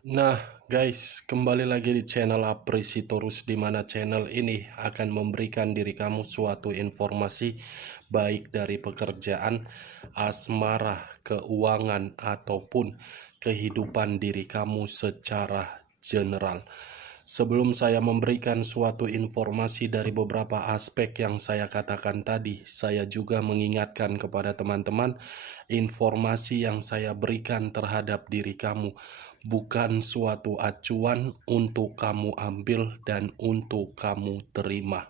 Nah, guys, kembali lagi di channel Apresitorus, di mana channel ini akan memberikan diri kamu suatu informasi baik dari pekerjaan, asmara, keuangan, ataupun kehidupan diri kamu secara general. Sebelum saya memberikan suatu informasi dari beberapa aspek yang saya katakan tadi, saya juga mengingatkan kepada teman-teman, informasi yang saya berikan terhadap diri kamu bukan suatu acuan untuk kamu ambil dan untuk kamu terima.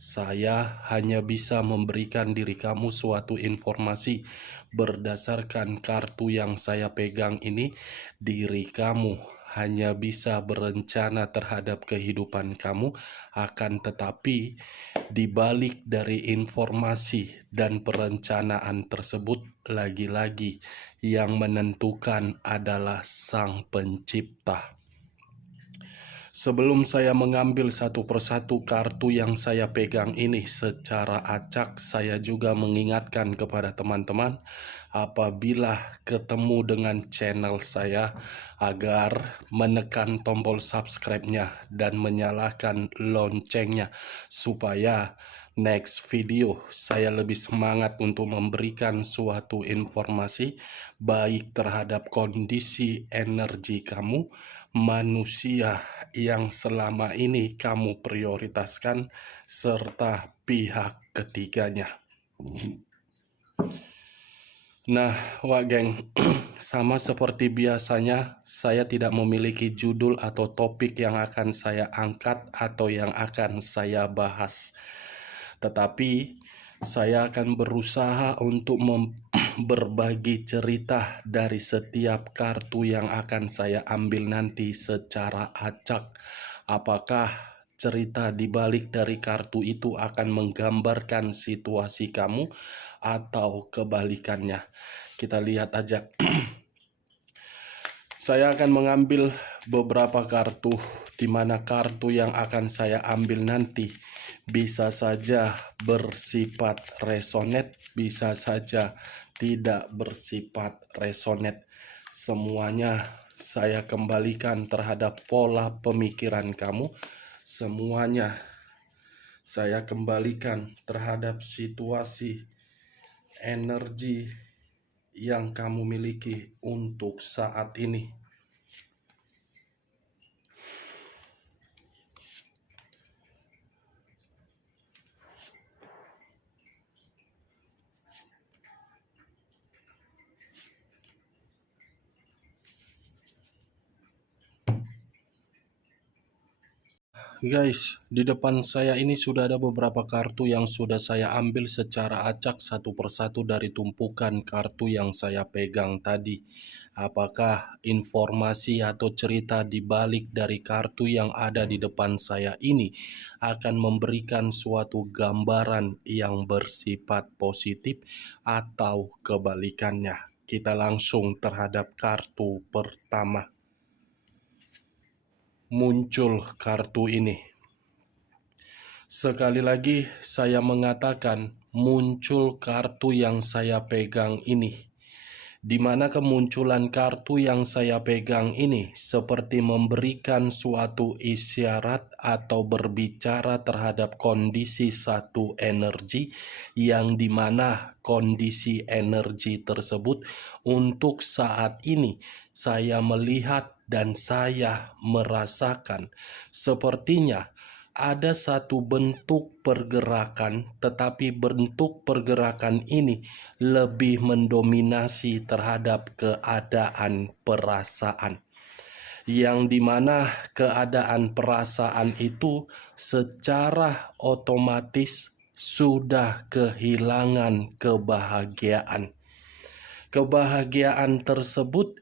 Saya hanya bisa memberikan diri kamu suatu informasi berdasarkan kartu yang saya pegang ini. Diri kamu hanya bisa berencana terhadap kehidupan kamu, akan tetapi di balik dari informasi dan perencanaan tersebut, lagi-lagi yang menentukan adalah Sang Pencipta. Sebelum saya mengambil satu persatu kartu yang saya pegang ini secara acak, saya juga mengingatkan kepada teman-teman apabila ketemu dengan channel saya agar menekan tombol subscribe-nya dan menyalakan loncengnya supaya next video saya lebih semangat untuk memberikan suatu informasi baik terhadap kondisi energi kamu, manusia yang selama ini kamu prioritaskan, serta pihak ketiganya. Nah, wak geng, sama seperti biasanya, saya tidak memiliki judul atau topik yang akan saya angkat atau yang akan saya bahas. Tetapi, saya akan berusaha untuk berbagi cerita dari setiap kartu yang akan saya ambil nanti secara acak. Apakah cerita di balik dari kartu itu akan menggambarkan situasi kamu atau kebalikannya? Kita lihat aja. Saya akan mengambil beberapa kartu, di mana kartu yang akan saya ambil nanti bisa saja bersifat resonate, bisa saja tidak bersifat resonate. Semuanya saya kembalikan terhadap pola pemikiran kamu. Semuanya saya kembalikan terhadap situasi energi yang kamu miliki untuk saat ini. Guys, di depan saya ini sudah ada beberapa kartu yang sudah saya ambil secara acak satu persatu dari tumpukan kartu yang saya pegang tadi. Apakah informasi atau cerita di balik dari kartu yang ada di depan saya ini akan memberikan suatu gambaran yang bersifat positif atau kebalikannya? Kita langsung terhadap kartu pertama. Muncul kartu ini. Sekali lagi saya mengatakan muncul kartu yang saya pegang ini. Di mana kemunculan kartu yang saya pegang ini seperti memberikan suatu isyarat atau berbicara terhadap kondisi satu energi, yang dimana kondisi energi tersebut untuk saat ini saya melihat dan saya merasakan sepertinya ada satu bentuk pergerakan, tetapi bentuk pergerakan ini lebih mendominasi terhadap keadaan perasaan, yang dimana keadaan perasaan itu secara otomatis sudah kehilangan kebahagiaan. Kebahagiaan tersebut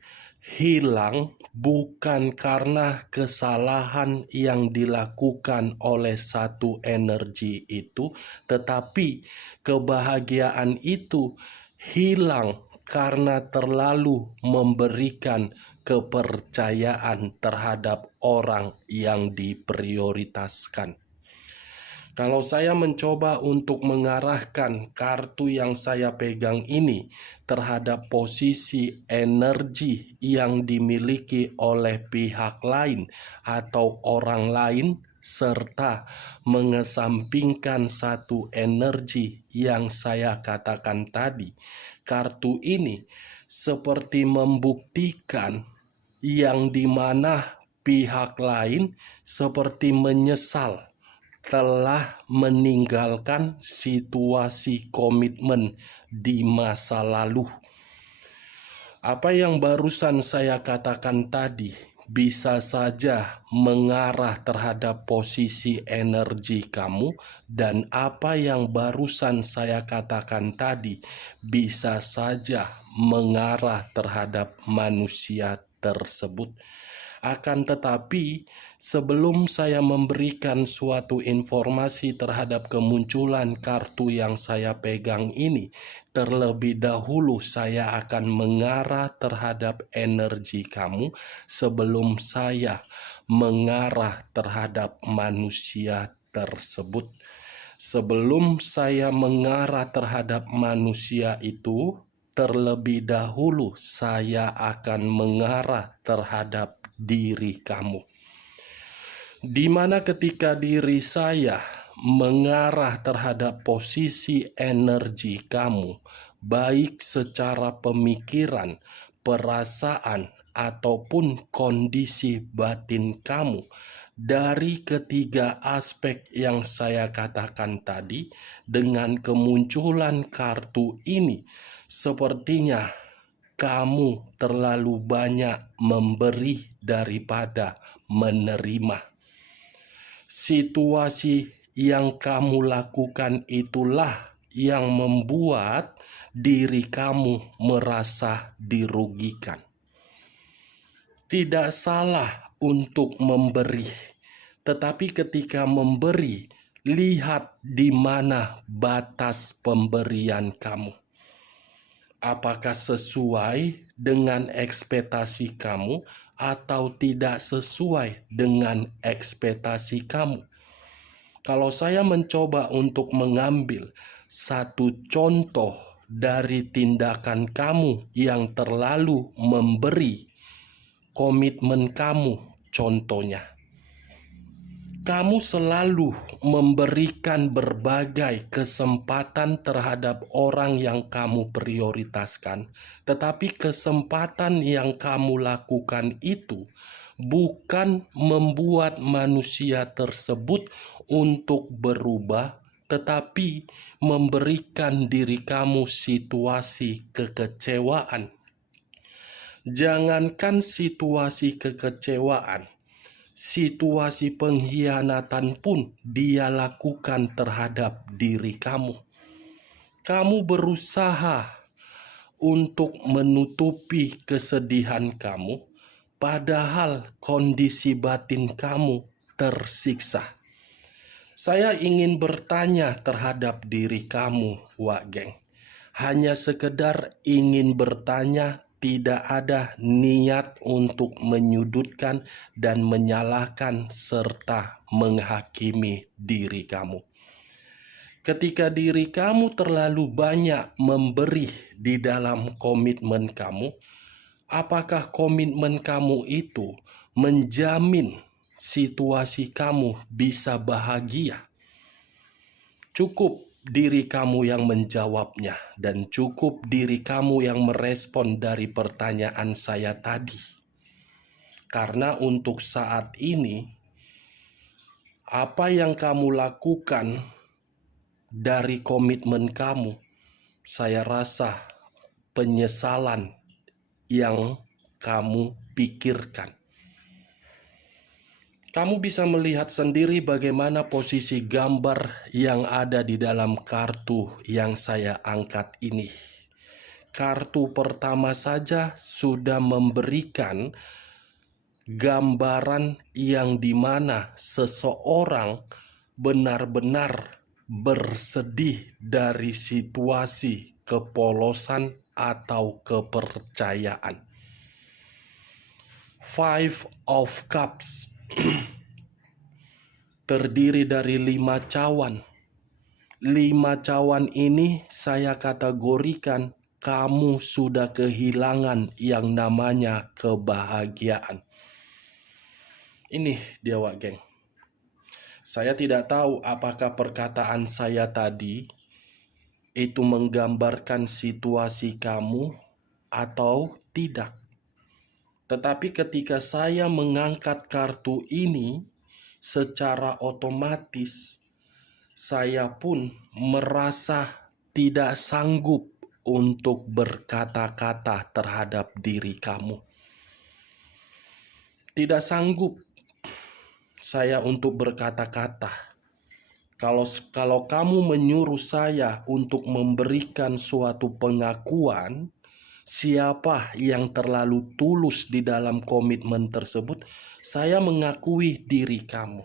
hilang bukan karena kesalahan yang dilakukan oleh satu energi itu, tetapi kebahagiaan itu hilang karena terlalu memberikan kepercayaan terhadap orang yang diprioritaskan. Kalau saya mencoba untuk mengarahkan kartu yang saya pegang ini terhadap posisi energi yang dimiliki oleh pihak lain atau orang lain, serta mengesampingkan satu energi yang saya katakan tadi, kartu ini seperti membuktikan yang dimana pihak lain seperti menyesal telah meninggalkan situasi komitmen di masa lalu. Apa yang barusan saya katakan tadi bisa saja mengarah terhadap posisi energi kamu, dan apa yang barusan saya katakan tadi bisa saja mengarah terhadap manusia tersebut. Akan tetapi, sebelum saya memberikan suatu informasi terhadap kemunculan kartu yang saya pegang ini, terlebih dahulu saya akan mengarah terhadap energi kamu sebelum saya mengarah terhadap manusia tersebut. Sebelum saya mengarah terhadap manusia itu, terlebih dahulu saya akan mengarah terhadap diri kamu. Di mana ketika diri saya mengarah terhadap posisi energi kamu, baik secara pemikiran, perasaan, ataupun kondisi batin kamu, dari ketiga aspek yang saya katakan tadi, dengan kemunculan kartu ini, sepertinya kamu terlalu banyak memberi daripada menerima. Situasi yang kamu lakukan itulah yang membuat diri kamu merasa dirugikan. Tidak salah untuk memberi, tetapi ketika memberi, lihat di mana batas pemberian kamu. Apakah sesuai dengan ekspektasi kamu atau tidak sesuai dengan ekspektasi kamu? Kalau saya mencoba untuk mengambil satu contoh dari tindakan kamu yang terlalu memberi, komitmen kamu, contohnya, kamu selalu memberikan berbagai kesempatan terhadap orang yang kamu prioritaskan, tetapi kesempatan yang kamu lakukan itu bukan membuat manusia tersebut untuk berubah, tetapi memberikan diri kamu situasi kekecewaan. Jangankan situasi kekecewaan, situasi pengkhianatan pun dia lakukan terhadap diri kamu. Kamu berusaha untuk menutupi kesedihan kamu, padahal kondisi batin kamu tersiksa. Saya ingin bertanya terhadap diri kamu, Wak Geng. Hanya sekedar ingin bertanya, tidak ada niat untuk menyudutkan dan menyalahkan serta menghakimi diri kamu. Ketika diri kamu terlalu banyak memberi di dalam komitmen kamu, apakah komitmen kamu itu menjamin situasi kamu bisa bahagia? Cukup diri kamu yang menjawabnya, dan cukup diri kamu yang merespon dari pertanyaan saya tadi. Karena untuk saat ini, apa yang kamu lakukan dari komitmen kamu, saya rasa penyesalan yang kamu pikirkan. Kamu bisa melihat sendiri bagaimana posisi gambar yang ada di dalam kartu yang saya angkat ini. Kartu pertama saja sudah memberikan gambaran yang dimana seseorang benar-benar bersedih dari situasi kepolosan atau kepercayaan. Five of Cups. terdiri dari 5 cawan. 5 cawan ini saya kategorikan kamu sudah kehilangan yang namanya kebahagiaan. Ini dia, Wak Geng. Saya tidak tahu apakah perkataan saya tadi itu menggambarkan situasi kamu atau tidak. Tetapi ketika saya mengangkat kartu ini, secara otomatis saya pun merasa tidak sanggup untuk berkata-kata terhadap diri kamu. Tidak sanggup saya untuk berkata-kata. Kalau kamu menyuruh saya untuk memberikan suatu pengakuan, siapa yang terlalu tulus di dalam komitmen tersebut, saya mengakui diri kamu.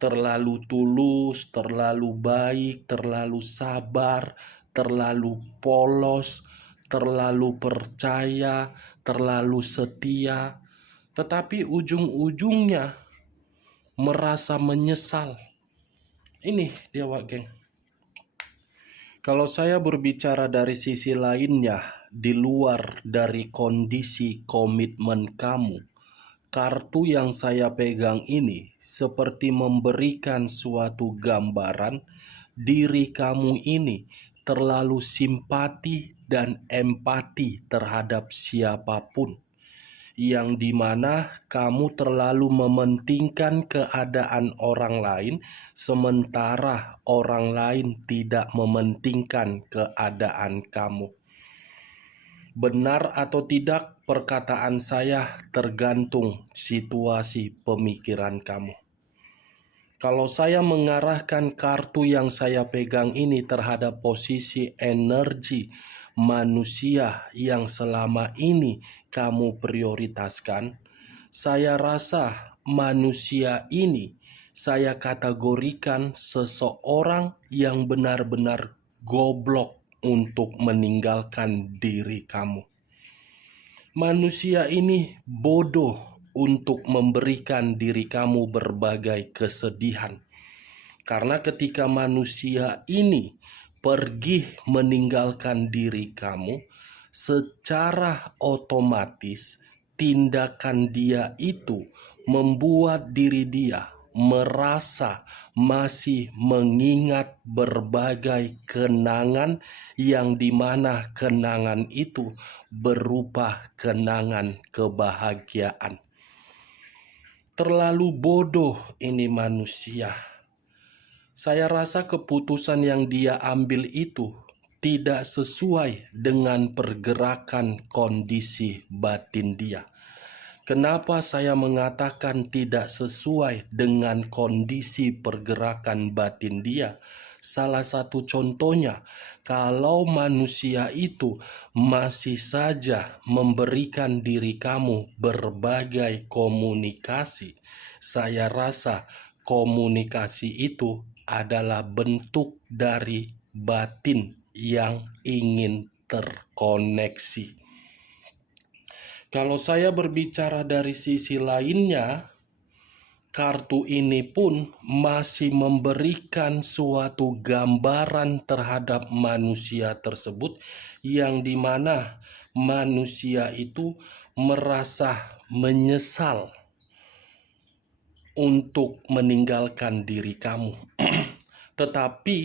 Terlalu tulus, terlalu baik, terlalu sabar, terlalu polos, terlalu percaya, terlalu setia. Tetapi ujung-ujungnya merasa menyesal. Ini dia, Wak Geng. Kalau saya berbicara dari sisi lainnya, di luar dari kondisi komitmen kamu, kartu yang saya pegang ini seperti memberikan suatu gambaran diri kamu ini terlalu simpati dan empati terhadap siapapun, yang dimana kamu terlalu mementingkan keadaan orang lain, sementara orang lain tidak mementingkan keadaan kamu. Benar atau tidak perkataan saya tergantung situasi pemikiran kamu. Kalau saya mengarahkan kartu yang saya pegang ini terhadap posisi energi manusia yang selama ini kamu prioritaskan, saya rasa manusia ini saya kategorikan seseorang yang benar-benar goblok untuk meninggalkan diri kamu. Manusia ini bodoh untuk memberikan diri kamu berbagai kesedihan. Karena ketika manusia ini pergi meninggalkan diri kamu, secara otomatis tindakan dia itu membuat diri dia merasa masih mengingat berbagai kenangan, yang dimana kenangan itu berupa kenangan kebahagiaan. Terlalu bodoh ini manusia. Saya rasa keputusan yang dia ambil itu tidak sesuai dengan pergerakan kondisi batin dia. Kenapa saya mengatakan tidak sesuai dengan kondisi pergerakan batin dia? Salah satu contohnya, kalau manusia itu masih saja memberikan diri kamu berbagai komunikasi, saya rasa komunikasi itu adalah bentuk dari batin yang ingin terkoneksi. Kalau saya berbicara dari sisi lainnya, kartu ini pun masih memberikan suatu gambaran terhadap manusia tersebut, yang dimana manusia itu merasa menyesal untuk meninggalkan diri kamu. Tetapi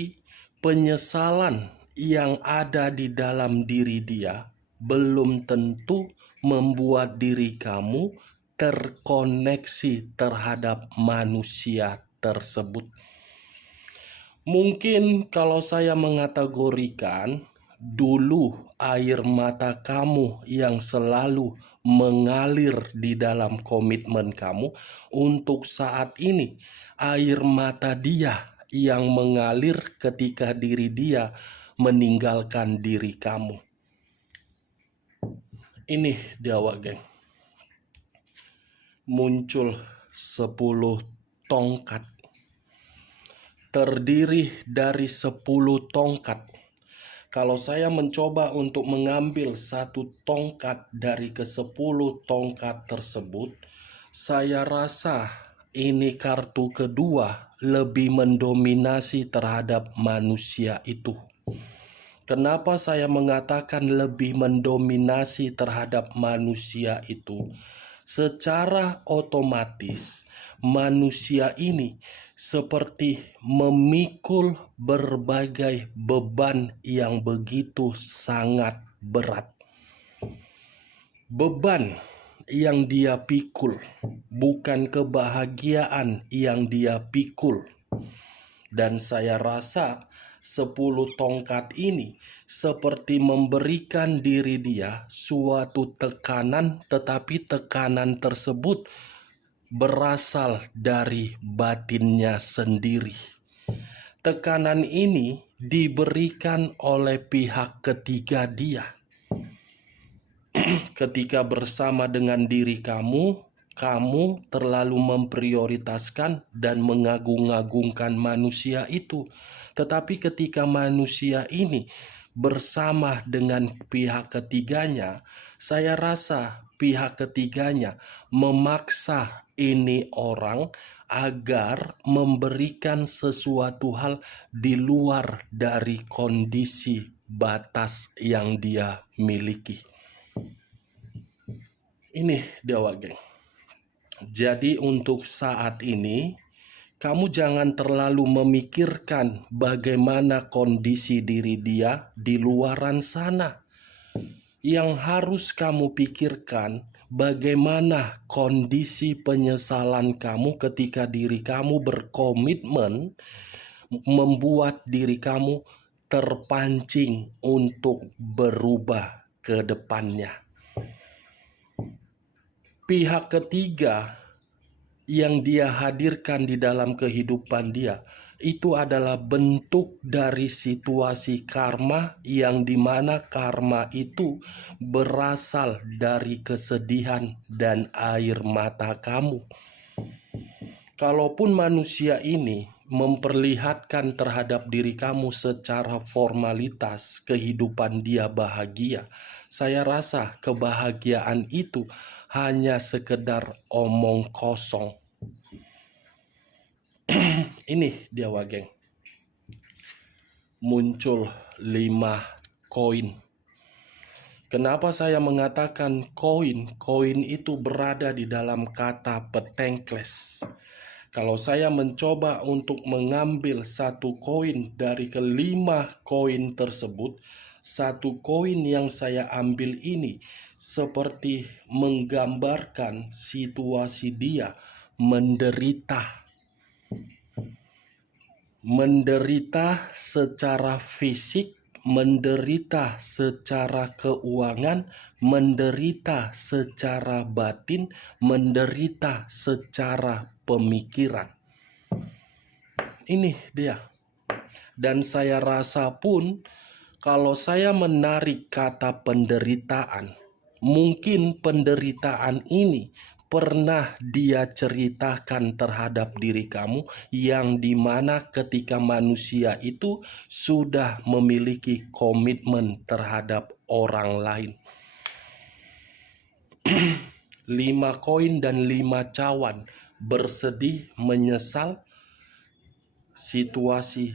penyesalan yang ada di dalam diri dia belum tentu membuat diri kamu terkoneksi terhadap manusia tersebut. Mungkin kalau saya mengategorikan, dulu air mata kamu yang selalu mengalir di dalam komitmen kamu, untuk saat ini air mata dia yang mengalir ketika diri dia meninggalkan diri kamu. Ini dia, Wak Geng. Muncul 10 tongkat. Terdiri dari 10 tongkat. Kalau saya mencoba untuk mengambil satu tongkat dari ke-10 tongkat tersebut, saya rasa ini kartu kedua lebih mendominasi terhadap manusia itu. Kenapa saya mengatakan lebih mendominasi terhadap manusia itu? Secara otomatis manusia ini seperti memikul berbagai beban yang begitu sangat berat. Beban yang dia pikul bukan kebahagiaan yang dia pikul. Dan saya rasa 10 tongkat ini seperti memberikan diri dia suatu tekanan, tetapi tekanan tersebut berasal dari batinnya sendiri. Tekanan ini diberikan oleh pihak ketiga dia. Ketika bersama dengan diri kamu terlalu memprioritaskan dan mengagung-agungkan manusia itu. Tetapi ketika manusia ini bersama dengan pihak ketiganya, saya rasa pihak ketiganya memaksa ini orang agar memberikan sesuatu hal di luar dari kondisi batas yang dia miliki. Ini Dewa Geng. Jadi untuk saat ini, kamu jangan terlalu memikirkan bagaimana kondisi diri dia di luaran sana. Yang harus kamu pikirkan, bagaimana kondisi penyesalan kamu ketika diri kamu berkomitmen membuat diri kamu terpancing untuk berubah ke depannya. Pihak ketiga yang dia hadirkan di dalam kehidupan dia itu adalah bentuk dari situasi karma, yang dimana karma itu berasal dari kesedihan dan air mata kamu. Kalaupun manusia ini memperlihatkan terhadap diri kamu secara formalitas kehidupan dia bahagia, saya rasa kebahagiaan itu hanya sekedar omong kosong. Ini dia Wageng. Muncul 5 koin. Kenapa saya mengatakan koin? Koin itu berada di dalam kata petengkles. Kalau saya mencoba untuk mengambil satu koin dari kelima koin tersebut, satu koin yang saya ambil ini seperti menggambarkan situasi dia menderita. Menderita secara fisik, menderita secara keuangan, menderita secara batin, menderita secara pemikiran. Ini dia. Dan saya rasa pun kalau saya menarik kata penderitaan, mungkin penderitaan ini pernah dia ceritakan terhadap diri kamu, yang dimana ketika manusia itu sudah memiliki komitmen terhadap orang lain. 5 koin dan 5 cawan bersedih menyesal situasi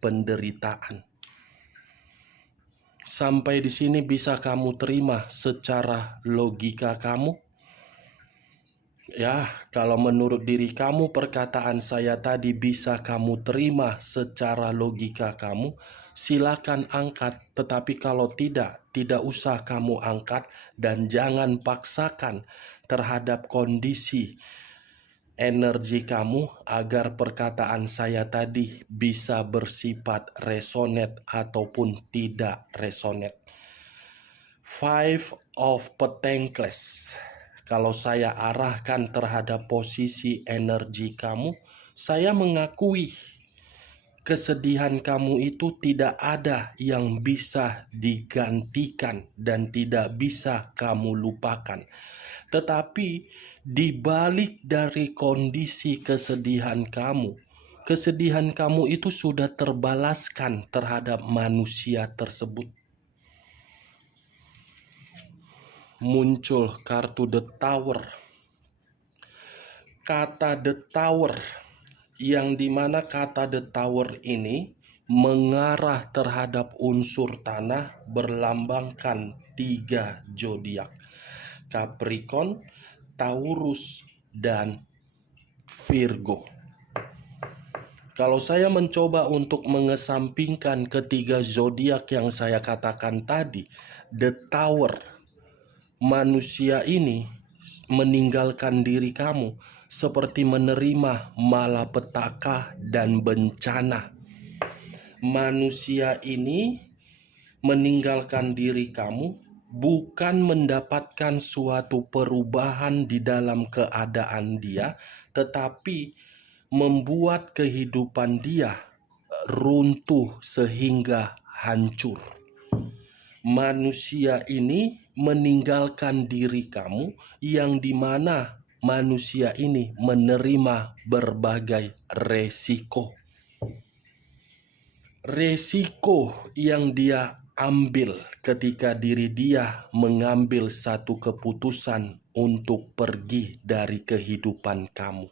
penderitaan. Sampai di sini bisa kamu terima secara logika kamu? Ya, kalau menurut diri kamu perkataan saya tadi bisa kamu terima secara logika kamu, silakan angkat. Tetapi kalau tidak usah kamu angkat, dan jangan paksakan terhadap kondisi energi kamu agar perkataan saya tadi bisa bersifat resonate ataupun tidak resonate. 5 of Pentacles. Kalau saya arahkan terhadap posisi energi kamu, saya mengakui kesedihan kamu itu tidak ada yang bisa digantikan dan tidak bisa kamu lupakan. Tetapi di balik dari kondisi kesedihan kamu itu sudah terbalaskan terhadap manusia tersebut. Muncul kartu The Tower. kata The Tower, yang dimana kata The Tower ini mengarah terhadap unsur tanah berlambangkan 3 zodiak: Capricorn, Taurus, dan Virgo. Kalau saya mencoba untuk mengesampingkan ketiga zodiak yang saya katakan tadi, The Tower, manusia ini meninggalkan diri kamu seperti menerima malapetaka dan bencana. Manusia ini meninggalkan diri kamu bukan mendapatkan suatu perubahan di dalam keadaan dia, tetapi membuat kehidupan dia runtuh sehingga hancur. Manusia ini meninggalkan diri kamu, yang dimana manusia ini menerima berbagai resiko. Resiko yang dia ambil ketika diri dia mengambil satu keputusan untuk pergi dari kehidupan kamu.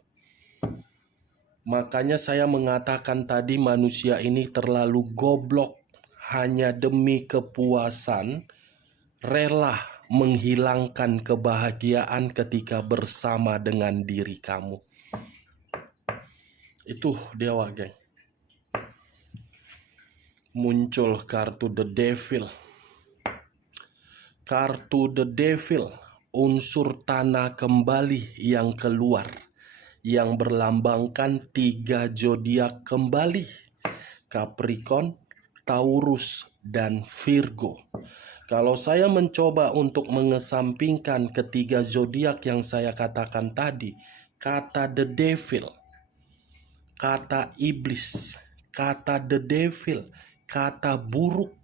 Makanya saya mengatakan tadi manusia ini terlalu goblok, hanya demi kepuasan rela menghilangkan kebahagiaan ketika bersama dengan diri kamu. Itu dewa, geng. Muncul kartu The Devil. Kartu The Devil, unsur tanah kembali yang keluar, yang berlambangkan 3 zodiak kembali: Capricorn, Taurus, dan Virgo. Kalau saya mencoba untuk mengesampingkan ketiga zodiak yang saya katakan tadi, kata The Devil, kata iblis, kata The Devil, kata buruk,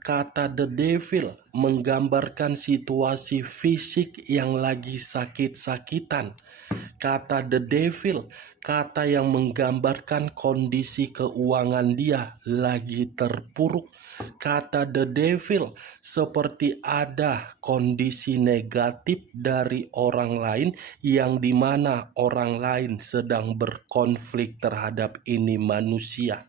kata The Devil menggambarkan situasi fisik yang lagi sakit-sakitan. Kata The Devil, kata yang menggambarkan kondisi keuangan dia lagi terpuruk. Kata The Devil seperti ada kondisi negatif dari orang lain, yang dimana orang lain sedang berkonflik terhadap ini manusia.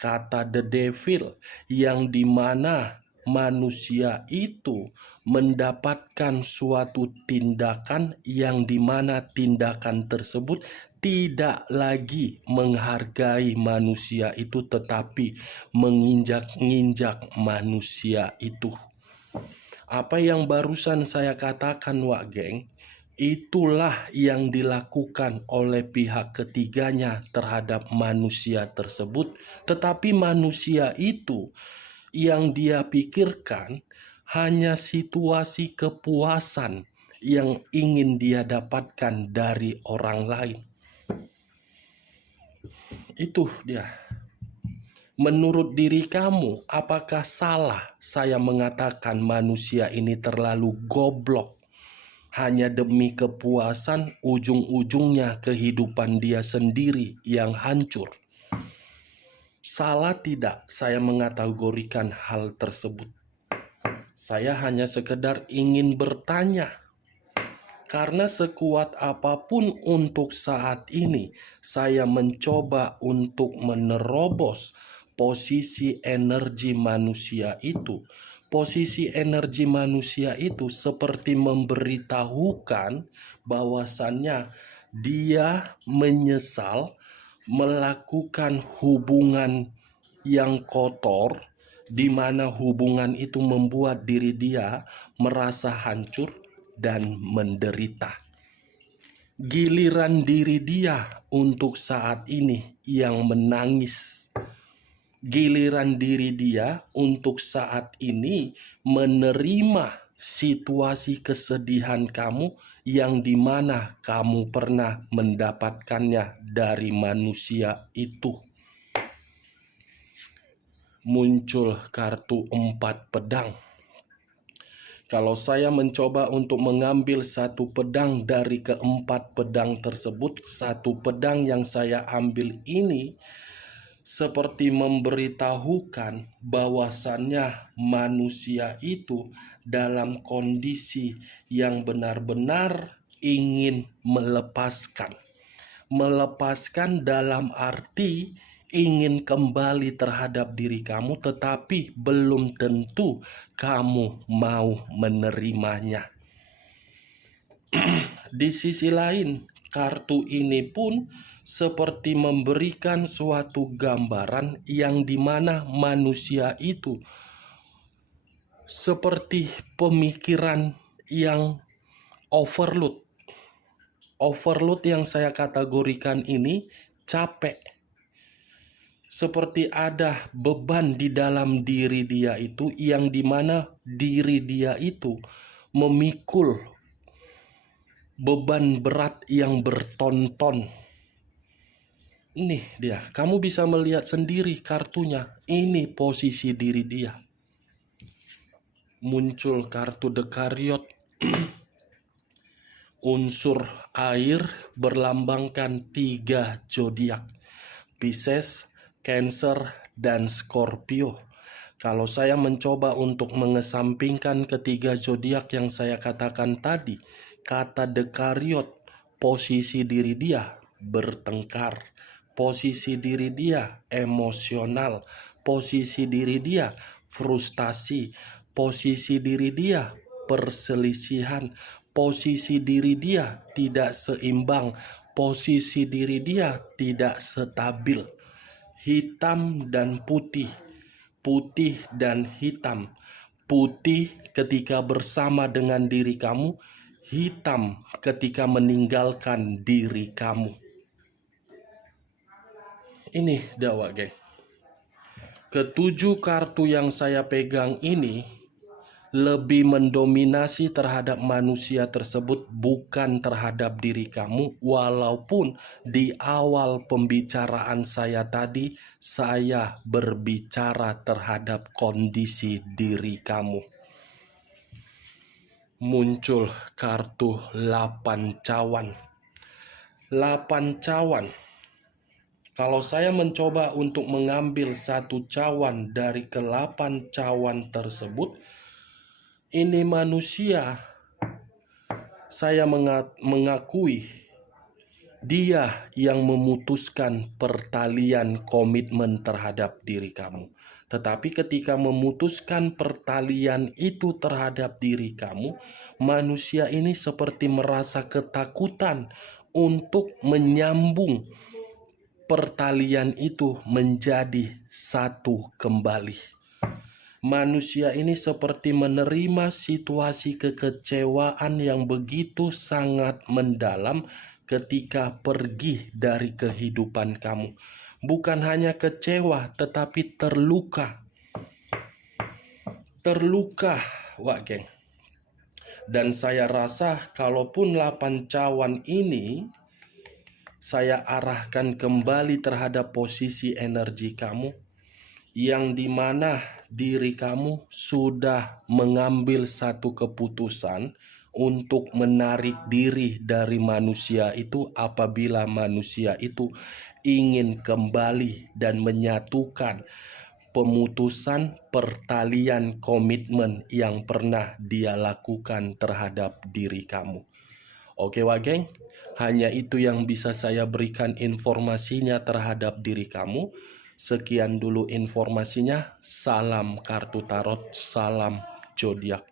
Kata The Devil yang dimana manusia itu mendapatkan suatu tindakan yang dimana tindakan tersebut tidak lagi menghargai manusia itu, tetapi menginjak-injak manusia itu. Apa yang barusan saya katakan, Wak Geng, itulah yang dilakukan oleh pihak ketiganya terhadap manusia tersebut. Tetapi manusia itu yang dia pikirkan hanya situasi kepuasan yang ingin dia dapatkan dari orang lain. Itu dia. Menurut diri kamu, apakah salah saya mengatakan manusia ini terlalu goblok? Hanya demi kepuasan, ujung-ujungnya kehidupan dia sendiri yang hancur. Salah tidak saya mengategorikan hal tersebut? Saya hanya sekedar ingin bertanya. Karena sekuat apapun untuk saat ini, saya mencoba untuk menerobos posisi energi manusia itu. Posisi energi manusia itu seperti memberitahukan bahwasannya dia menyesal melakukan hubungan yang kotor, di mana hubungan itu membuat diri dia merasa hancur dan menderita. Giliran diri dia untuk saat ini yang menangis. Giliran diri dia untuk saat ini menerima situasi kesedihan kamu yang dimana kamu pernah mendapatkannya dari manusia itu. Muncul kartu 4 pedang. Kalau saya mencoba untuk mengambil satu pedang dari keempat pedang tersebut, satu pedang yang saya ambil ini seperti memberitahukan bahwasannya manusia itu dalam kondisi yang benar-benar ingin melepaskan. Melepaskan dalam arti ingin kembali terhadap diri kamu, tetapi belum tentu kamu mau menerimanya. Di sisi lain, kartu ini pun seperti memberikan suatu gambaran yang dimana manusia itu seperti pemikiran yang overload. Overload yang saya kategorikan ini capek. Seperti ada beban di dalam diri dia itu, yang dimana diri dia itu memikul beban berat yang berton-ton. Ini dia, kamu bisa melihat sendiri kartunya. Ini posisi diri dia. Muncul kartu Dekariot. Unsur air berlambangkan 3 zodiak: Pisces, Cancer, dan Scorpio. Kalau saya mencoba untuk mengesampingkan ketiga zodiak yang saya katakan tadi, kata Dekariot, posisi diri dia bertengkar, posisi diri dia emosional, posisi diri dia frustasi, posisi diri dia perselisihan, posisi diri dia tidak seimbang, posisi diri dia tidak stabil. Hitam dan putih, putih dan hitam. Putih ketika bersama dengan diri kamu, hitam ketika meninggalkan diri kamu. Ini dakwah, geng. Ketujuh kartu yang saya pegang ini lebih mendominasi terhadap manusia tersebut, bukan terhadap diri kamu. Walaupun di awal pembicaraan saya tadi, saya berbicara terhadap kondisi diri kamu. Muncul kartu 8 cawan. 8 cawan. Kalau saya mencoba untuk mengambil satu cawan dari ke-8 cawan tersebut, ini manusia, saya mengakui dia yang memutuskan pertalian komitmen terhadap diri kamu. Tetapi ketika memutuskan pertalian itu terhadap diri kamu, manusia ini seperti merasa ketakutan untuk menyambung pertalian itu menjadi satu kembali. Manusia ini seperti menerima situasi kekecewaan yang begitu sangat mendalam ketika pergi dari kehidupan kamu. Bukan hanya kecewa, tetapi terluka. Terluka, wak geng. Dan saya rasa kalaupun 8 cawan ini saya arahkan kembali terhadap posisi energi kamu, yang dimana diri kamu sudah mengambil satu keputusan untuk menarik diri dari manusia itu apabila manusia itu ingin kembali dan menyatukan pemutusan pertalian komitmen yang pernah dia lakukan terhadap diri kamu. Oke wageng, hanya itu yang bisa saya berikan informasinya terhadap diri kamu. Sekian dulu informasinya. Salam kartu tarot, salam zodiak.